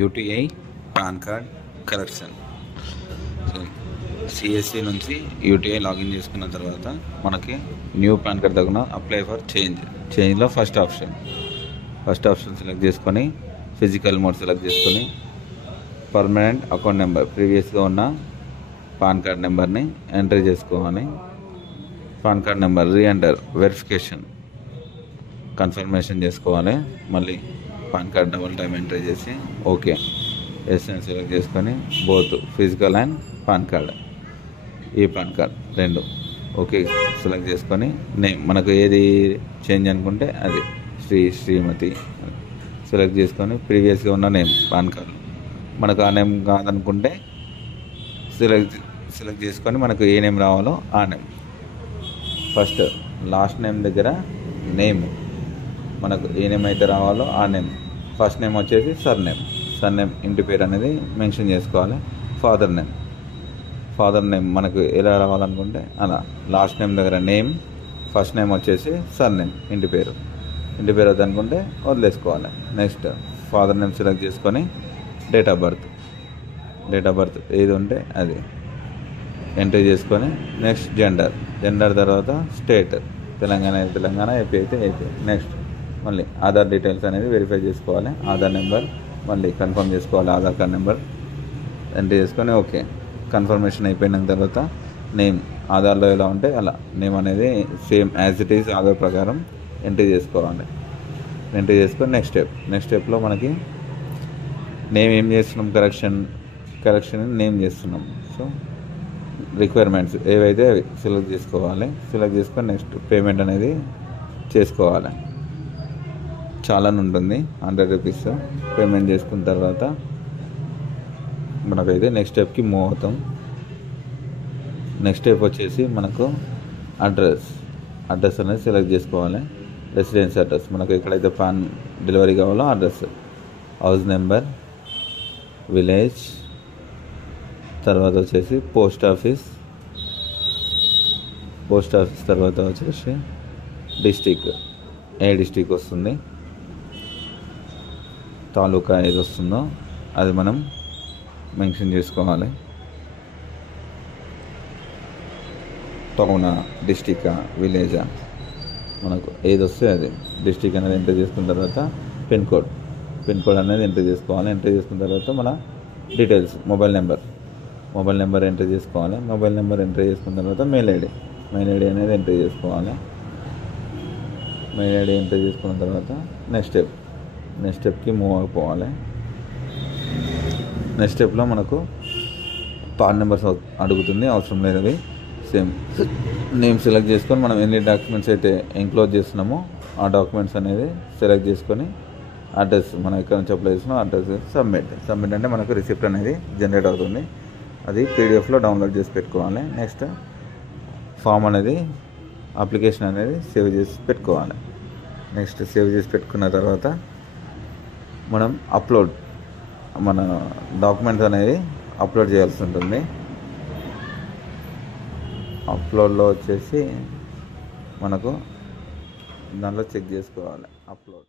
UTI pan card correction. CSC నుంచి UTI login చేసుకున్న తర్వాత మనకి న్యూ పాన్ కార్డ్ తగిన అప్లై ఫర్ చేంజ్లో ఫస్ట్ ఆప్షన్ సెలెక్ట్ చేసుకొని ఫిజికల్ మోడ్ సెలెక్ట్ చేసుకొని పర్మనెంట్ అకౌంట్ నెంబర్ ప్రీవియస్గా ఉన్న పాన్ కార్డ్ నెంబర్ని ఎంటర్ చేసుకోవాలి. Pan card number reenter verification confirmation చేసుకోవాలి. మళ్ళీ pan card double time enter చేసి ఓకే ఎస్ఎన్ సెలెక్ట్ చేసుకొని both physical and pan card ఈ పాన్ కార్డ్ రెండు ఓకే సెలెక్ట్ చేసుకొని నేమ్ మనకు ఏది చేంజ్ అనుకుంటే అది శ్రీమతి సెలెక్ట్ చేసుకొని ప్రీవియస్గా ఉన్న నేమ్ పాన్ కార్డ్ మనకు ఆ నేమ్ కాదనుకుంటే సెలెక్ట్ చేసుకొని మనకు ఏ నేమ్ రావాలో ఆ నేమ్ ఫస్ట్ లాస్ట్ నేమ్ దగ్గర నేమ్ మనకు ఏ నేమ్ అయితే రావాలో ఆ నేమ్ ఫస్ట్ నేమ్ వచ్చేసి సర్ నేమ్ ఇంటి పేరు అనేది మెన్షన్ చేసుకోవాలి. ఫాదర్ నేమ్ మనకు ఎలా రావాలనుకుంటే అలా లాస్ట్ నేమ్ దగ్గర నేమ్ ఫస్ట్ నేమ్ వచ్చేసి సర్ నేమ్ ఇంటి పేరు అది అనుకుంటే వదిలేసుకోవాలి. నెక్స్ట్ ఫాదర్ నేమ్ సెలెక్ట్ చేసుకొని డేట్ ఆఫ్ బర్త్ ఏది ఉంటే అది ఎంట్రీ చేసుకొని నెక్స్ట్ జెండర్ తర్వాత స్టేట్ తెలంగాణ ఏపీ అయితే ఏపీ. నెక్స్ట్ మళ్ళీ ఆధార్ డీటెయిల్స్ అనేది వెరిఫై చేసుకోవాలి. ఆధార్ నెంబర్ మళ్ళీ కన్ఫర్మ్ చేసుకోవాలి. ఆధార్ కార్డ్ నెంబర్ ఎంట్రీ చేసుకొని ఓకే కన్ఫర్మేషన్ అయిపోయిన తర్వాత నేమ్ ఆధార్లో ఎలా ఉంటే అలా నేమ్ అనేది same as it is Aadhaar ప్రకారం ఎంట్రీ చేసుకోవాలి. ఎంట్రీ చేసుకొని నెక్స్ట్ స్టెప్లో మనకి నేమ్ ఏం చేస్తున్నాం కరెక్షన్ నేమ్ చేస్తున్నాం. సో రిక్వైర్మెంట్స్ ఏవైతే అవి సెలెక్ట్ చేసుకొని నెక్స్ట్ పేమెంట్ అనేది చేసుకోవాలి. చాలా ఉంటుంది 100 రూపీస్ పేమెంట్ చేసుకున్న తర్వాత మనకైతే నెక్స్ట్ స్టెప్కి మూవ్ అవుతాం. నెక్స్ట్ స్టెప్ వచ్చేసి మనకు అడ్రస్ అనేది సెలెక్ట్ చేసుకోవాలి. రెసిడెన్స్ అడ్రస్ మనకు ఎక్కడైతే పాన్ డెలివరీ కావాలో అడ్రస్, హౌస్ నెంబర్, విలేజ్, తర్వాత వచ్చేసి పోస్ట్ ఆఫీస్ తర్వాత వచ్చేసి డిస్టిక్ ఏ డిస్టిక్ వస్తుంది, తాలూకా ఏది వస్తుందో అది మనం మెన్షన్ చేసుకోవాలి. టౌనా, డిస్టికా, విలేజా మనకు ఏది వస్తే అది డిస్టిక్ అనేది ఎంటర్ చేసుకున్న తర్వాత పిన్ కోడ్ అనేది ఎంటర్ చేసుకోవాలి. ఎంటర్ చేసుకున్న తర్వాత మన డీటెయిల్స్ మొబైల్ నెంబర్ ఎంటర్ చేసుకోవాలి. మొబైల్ నెంబర్ ఎంటర్ చేసుకున్న తర్వాత మెయిల్ ఐడి అనేది ఎంటర్ చేసుకోవాలి. మెయిల్ ఐడి ఎంటర్ చేసుకున్న తర్వాత నెక్స్ట్ స్టెప్కి మూవ్ అయిపోవాలి. నెక్స్ట్ స్టెప్లో మనకు పాన్ నెంబర్స్ అడుగుతుంది, అవసరం లేదు అవి. సేమ్ నేమ్ సెలెక్ట్ చేసుకొని మనం ఎన్ని డాక్యుమెంట్స్ అయితే ఎన్క్లోజ్ చేస్తున్నామో ఆ డాక్యుమెంట్స్ అనేది సెలెక్ట్ చేసుకొని అడ్రస్ మనం ఎక్కడ నుంచి అప్లై చేస్తున్నామో అడ్రస్ సబ్మిట్ అంటే మనకు రిసిప్ట్ అనేది జనరేట్ అవుతుంది. అది పీడిఎఫ్లో డౌన్లోడ్ చేసి పెట్టుకోవాలి. నెక్స్ట్ ఫామ్ అనేది అప్లికేషన్ అనేది సేవ్ చేసి పెట్టుకోవాలి. నెక్స్ట్ సేవ్ చేసి పెట్టుకున్న తర్వాత మనం మన డాక్యుమెంట్స్ అనేది అప్లోడ్ చేయాల్సి ఉంటుంది. అప్లోడ్లో వచ్చేసి మనకు దాంట్లో చెక్ చేసుకోవాలి అప్లోడ్.